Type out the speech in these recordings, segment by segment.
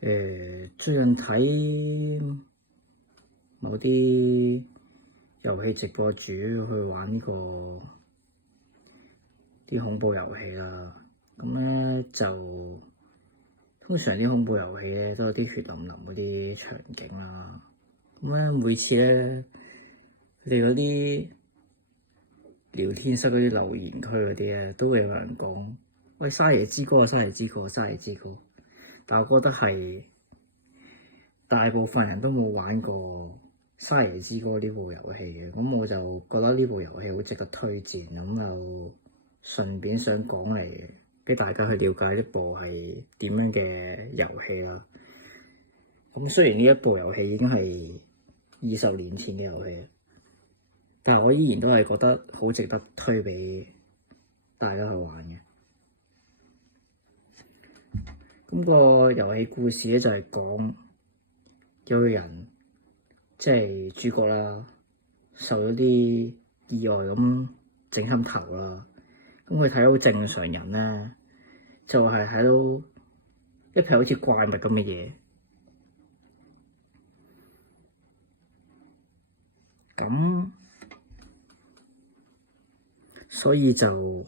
最近睇某啲遊戲直播主去玩啲恐怖遊戲啦，咁咧就通常啲恐怖遊戲咧都有啲血淋淋嗰啲場景啦，咁咧每次咧佢哋嗰啲聊天室嗰啲留言區嗰啲咧都會有人講：喂，沙耶之歌啊，沙耶之歌，沙耶之歌。但我覺得係大部分人都冇玩過《沙耶之歌》呢部遊戲嘅，咁我就覺得呢部遊戲好值得推薦，咁就順便想講嚟俾大家去了解呢部係點樣嘅遊戲啦。咁雖然呢一部遊戲已經係20年前嘅遊戲，但係我依然都係覺得好值得推俾大家去玩嘅。咁個遊戲故事咧就係講有個人，即係主角啦，受咗啲意外咁整親頭啦。咁佢睇到正常人咧，就係睇到一片好似怪物咁嘅嘢。咁所以就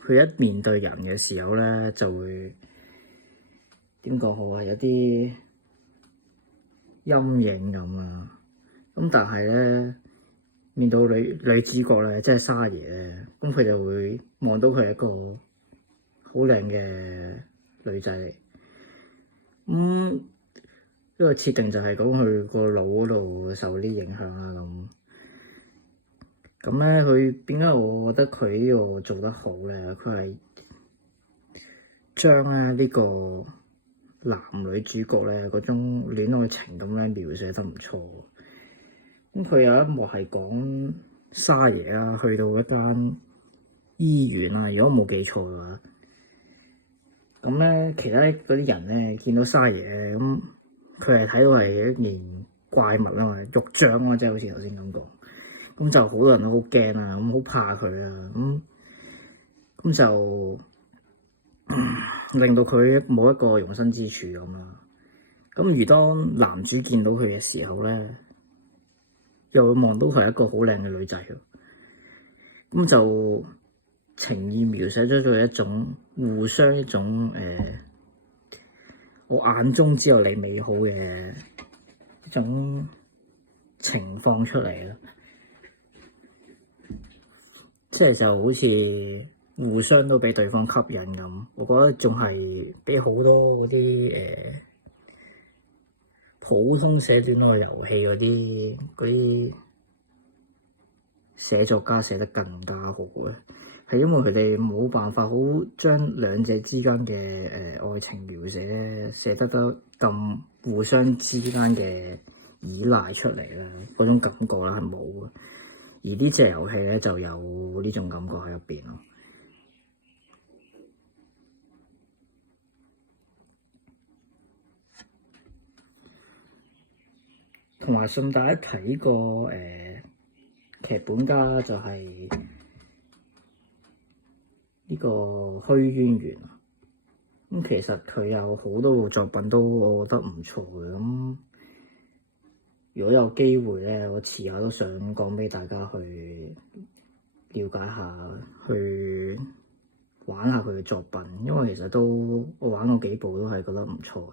佢一面對人嘅時候咧，就會點講好啊？有啲陰影咁啊。咁但係咧，面對女主角咧，即係沙耶咧，咁佢就會望到佢係一個好靚嘅女仔嚟。呢個設定就係講佢個腦嗰度受啲影響啦。咁咧，佢點解我覺得佢呢個做得好咧？佢係將呢個男女主角咧嗰種戀愛情咁咧描寫得唔錯。咁佢有一幕係講沙耶啦，去到一間醫院啦，如果冇記錯嘅話，咁咧其他嗰啲人咧見到沙耶咧，咁佢係睇到係一件怪物啊嘛，肉醬啊，即係好似頭先咁講，咁就好多人都好驚啊，咁好怕佢啊，咁就令到佢冇一個容身之處咁啦。咁而當男主見到佢嘅時候咧，又會望到佢係一個好靚嘅女仔，咁就情意描寫咗佢一種互相一種我眼中只有你美好嘅一種情況出嚟啦，即係就好似互相都俾對方吸引咁。我覺得仲係比好多嗰啲普通寫戀愛遊戲嗰啲寫作家寫得更加好嘅，係因為佢哋冇辦法好將兩者之間嘅愛情描寫寫得咁互相之間嘅依賴出嚟啦，嗰種感覺啦係冇嘅。而呢隻遊戲咧就有呢種感覺喺入邊咯。同埋順帶一提，呢個劇本家就係呢個虛淵玄。咁其實佢有好多部作品都我覺得唔錯嘅。咁如果有機會咧，我遲下都想講俾大家去了解下，去玩下佢嘅作品，因為其實我玩過幾部都係覺得唔錯嘅。